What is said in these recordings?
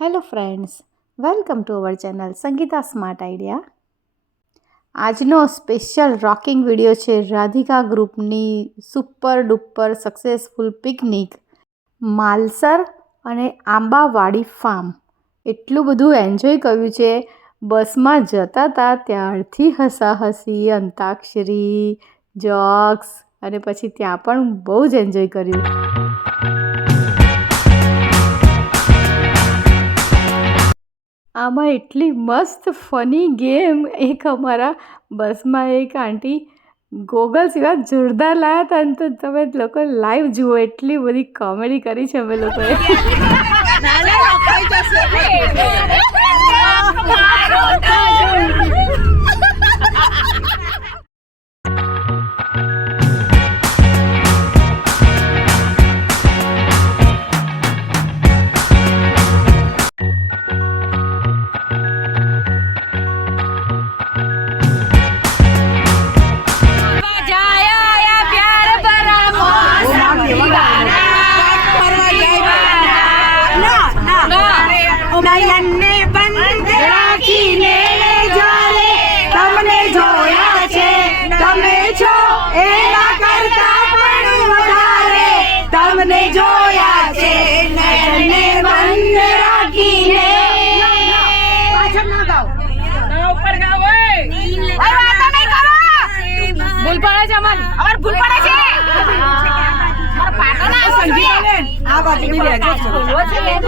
Hello friends, welcome to our channel Sangeeta smart idea. આજનો special rocking video છે રાધિકા ગ્રુપની super duper successful picnic Malsar અને Ambawadi farm. એટલું બધું એન્જોય કર્યું છે. બસમાં જતા હતા ત્યારથી હસાહસી, અંતાક્ષરી, જોક્સ અને પછી ત્યાં પણ બહુ જ એન્જોય કર્યું. આમાં એટલી મસ્ત ફની ગેમ, એક અમારા બસમાં એક આંટી ગોગલ સિવાય જોરદાર લાયા હતા ને, તો તમે લોકો લાઈવ જુઓ. એટલી બધી કોમેડી કરી છે અમે લોકોએ. તમને જોયા છે નયને બંધ રાખીને. પાછળ ના ગાઓ, ઉપર ગાઓ. ઓય વાતો નહીં કરો. ભૂલ પડે છે અમન, અમર ભૂલ પડે છે. મારા પાટો ના સંગીતાને આ બાજુ ની લેજો. બોલવો છે બેન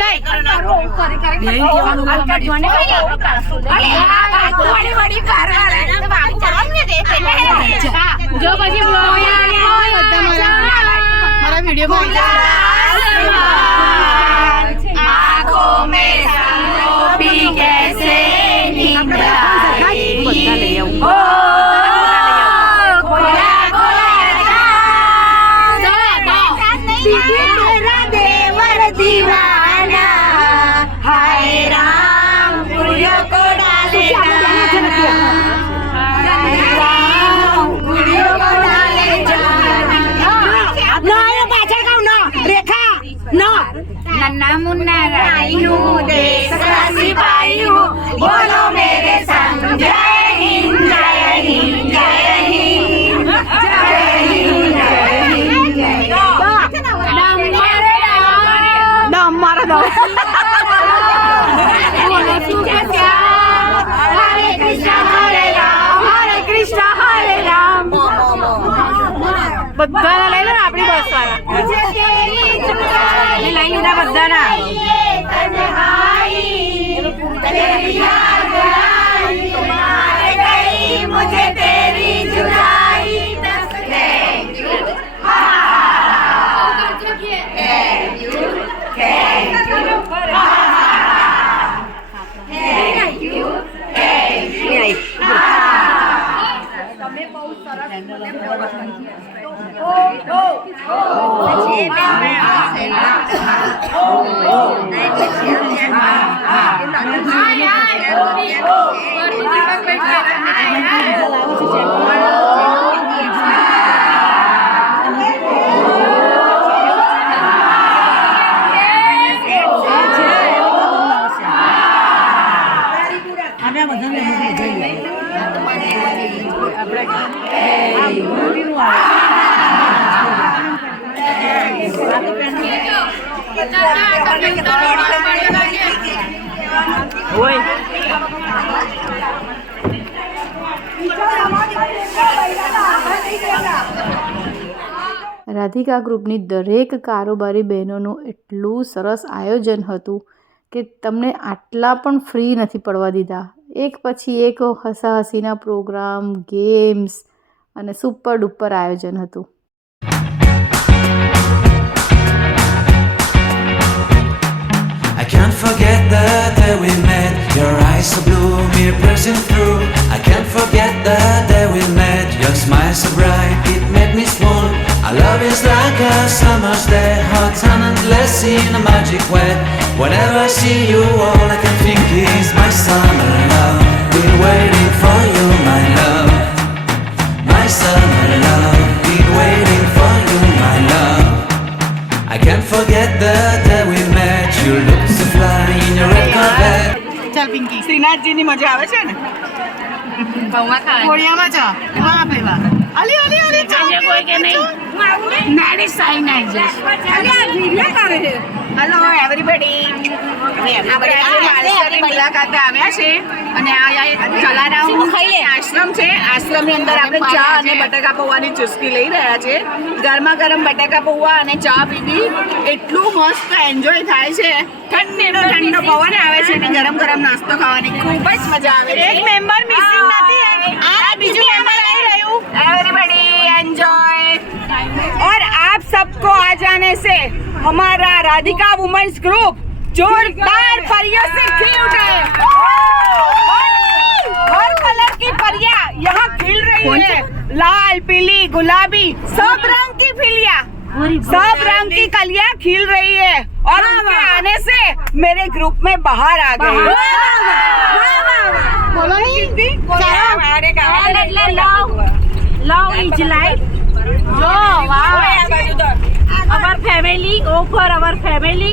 નહીં. બેન કેવાનું હલકા જોને ભાઈ. અરે આ વડી વડી પારવા રે તો બાપુ કરવાનું દે છે. જો પછી બોયા वीडियो में आँखों में भी कैसे नींद आई हो खोया तेरा देवर दीवाना हाय राम गुड़ियों को डाले नन्ना मुन्ना रायू देश का सिपाही हूँ बोलो मेरे संग जय हिंद जय हिंद जय हिंद जय हिंद जय हिंद. दम मारो दो. हरे कृष्ण हरे राम. બધાને લઈ લો ને આપણી બસ વાળા લઈ લીધા બધાના. मुझे तेरी जुदाई તમે બહુ સરસ રાધિકા ગ્રુપની દરેક કારોબારી બહેનોનું એટલું સરસ આયોજન હતું કે તમને આટલા પણ ફ્રી નથી પડવા દીધા. એક પછી એક હસાહસીના પ્રોગ્રામ, ગેમ્સ અને સુપર ડુપર આયોજન હતું. I can't forget the day we met. Your eyes so blue, me piercing through. I can't forget the day we met. Your smile so bright, it made me swoon. Our love is like a summer's day, hot and endless in a magic way. Whenever I see you, all I can think is my summer love. Been waiting for you, my love. My summer love. Been waiting for you, my love. I can't forget the day we met. You looked શ્રીનાથજીની મજા આવે છે ને કોળિયામાં ચા વાહ ભાઈ વાહ અલી અલી અલી ચા કોઈ કે નહીં નાડી સાઈ નાઈ જશ અલી આ વિડિયો કરે છે હેલો એવરીબોડી આપણે આજે માલસરી મુલાકાતે આવ્યા છે અને આ જલારામ આશ્રમ છે આશ્રમની અંદર આપણે ચા અને બટાકા પૌવાની ચુસ્કી લઈ રહ્યા છે ગરમા ગરમ બટાકા પૌવા અને ચા પીધી એટલું મસ્ત એન્જોય થાય છે ઠંડો પવન આવે છે અને ગરમ ગરમ નાસ્તો ખાવાની ખૂબ જ મજા આવે છે એક મેમ્બર મિસિંગ નથી આ બીજું મેમ્બર આવી રહ્યું एवरीबॉडी एंजॉय और आप सबको आ जाने से हमारा राधिका वुमेन्स ग्रुप जोरदार परियों से खिल उठे हर कलर की परियां यहाँ खिल रही है लाल पीली गुलाबी सब रंग की फिलियां सब रंग की कलियां खिल रही है और उनके आने से मेरे ग्रुप में बाहर आ गए बोलो नहीं हमारे Love is life. Our family, O for our family,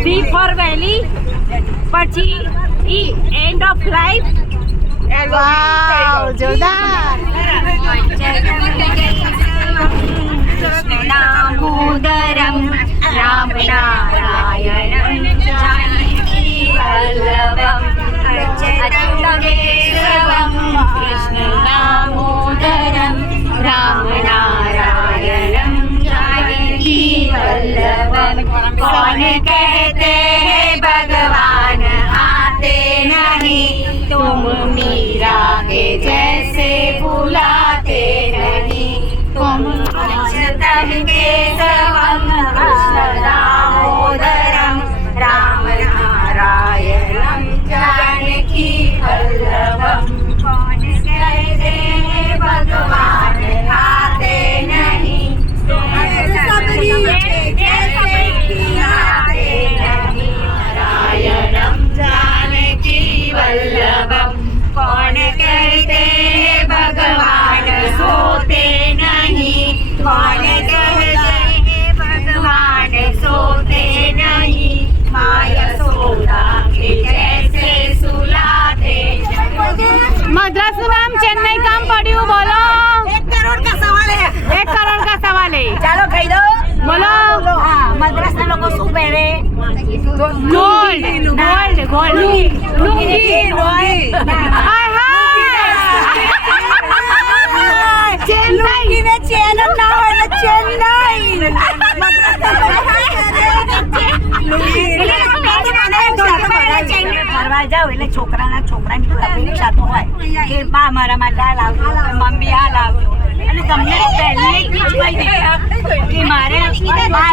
V for valley, પછી E end of life. વાવ જોરદાર દામોદરમ રામ નારાયણમ જાનકી વલ્લભમ અચ્યુતમ કેશવમ કૃષ્ણ દામોદરમ રામ નારાયણમ જાનકી વલ્લભમ कौन कहते हैं भगवान आते नहीं तुम मीरा के जैसे बुलाते नहीं तुम अच्युतम केशवम कृष्ण दामोदरम राम नारायणम जानकी वल्लभम कौन कहते हैं भगवान आते नहीं तुम सबरी जैसे बुलाते नहीं नारायणम जानकी वल्लभम कौन कहते हैं भगवान सोते नहीं कौन कहते हैं भगवान सोते नहीं माया सोदा के जैसे सुलाते મદ્રાસ નું નામ ચેન્નઈ કામ પડ્યું બોલો 1 करोड़ का सवाल है 1 કરોડ કા સવાલ હે ચાલો કહી દો બોલો હા મદ્રાસ ના લોકો શું પહેરે ગોલ્ડ ગોલ્ડ ગોલ્ડ લુંગી હાય હાય ચેન્નઈ ને ચેનલ ના હોય ને ચેન્નઈ ફરવા જાવ એટલે છોકરાની અપેક્ષા તો હોય કે બા મારા માટે આ લાવજો મમ્મી આ લાવજો અને તમને પહેલેથી જ કહી દે કે મારે આ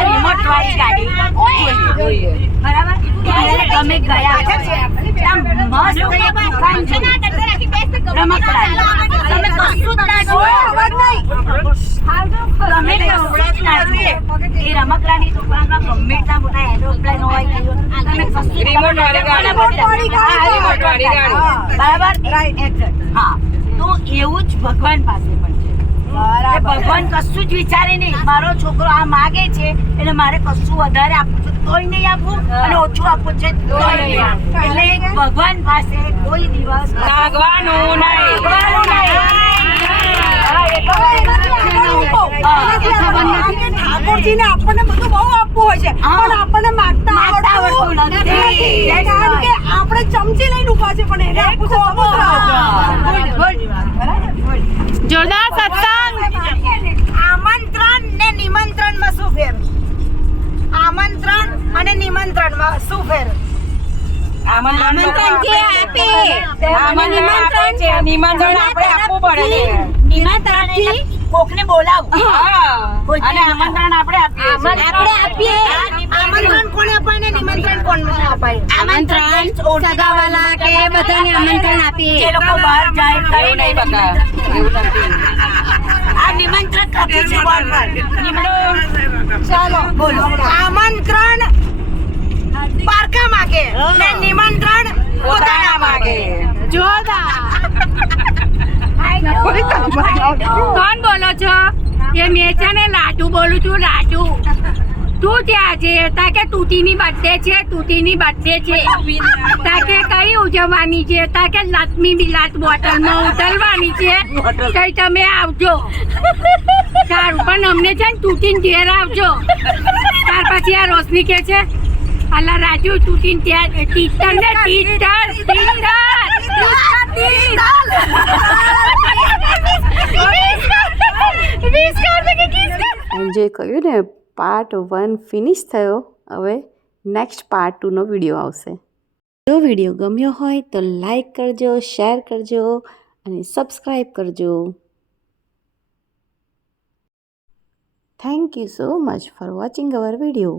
રિમોટ વાળી ગાડી જોઈએ બરાબર એટલે તમે ગયા આમ મસ્ત દુકાન છે રમકડાની તમે કશું જ ના જુઓ તમે કશું જ ના જુઓ એ રમકડાની દુકાનમાં ગમે એટલા મોટા એરોપ્લેન હોય તમે કશું રિમોટ વાળી ગાડી બરાબર હા તો એવું જ ભગવાન પાસે પણ છે ભગવાન કશું જ વિચારે નહીં મારો છોકરો આ માગે છે એટલે મારે કશું વધારે આપવું છે તોય નહીં આપવું અને ઓછું આપવું છે તોય નહીં આપવું. એટલે ભગવાન પાસે કોઈ દિવસ માગવાનું નહીં ઠાકોરજીને આપણને બધું બહુ આપવું હોય છે પણ આપણને માગતા આવડતું નથી કારણ કે આપણે ચમચી લઈને ઉભા છે પણ એને આપવું છે જોરદાર સત્સંગ આમંત્રણ ને નિમંત્રણમાં શું ફેર આમંત્રણ અને નિમંત્રણમાં શું ફેર આમંત્રણ કે આપે નિમંત્રણ છે નિમંત્રણ આપણે આપવું પડે છે નિમંત્રણ એટલે કોકને બોલાવું અને આમંત્રણ આપણે આપીએ આમંત્રણ કોને અપાય ને નિમંત્રણ કોને અપાય આમંત્રણ સગાવાલા કે બધાને આમંત્રણ આપીએ જે લોકો બહાર જાય કઈ નહીં બકા આ નિમંત્રણ કાપી છે બોલ ચાલો બોલો આમંત્રણ પારકા માગે ને નિમંત્રણ પોતાના માગે જોરદાર કોણ બોલો છો એ મેં છે ને લાડુ બોલું છું લાડુ તું ત્યાં છે તાકે તૂટીની બર્થડે છે તૂટીની બર્થડે છે તાકે કઈ ઉજવવાની છે તાકે લક્ષ્મી બિલાટ બોટલમાં ઉતરવાની છે કઈ તમે આવજો સારું પણ અમને છે ને તૂટીને ઘેર આવજો ત્યાર પછી આ રોશની કે છે અલા રાજુ તૂટીને ત્યાં ટીચર ને એન્જોય કર્યું ને. પાર્ટ 1 ફિનિશ થયો. હવે નેક્સ્ટ પાર્ટ 2નો વિડીયો આવશે. જો વિડીયો ગમ્યો હોય તો લાઈક કરજો, શેર કરજો અને સબસ્ક્રાઈબ કરજો. Thank you so much for watching hour video.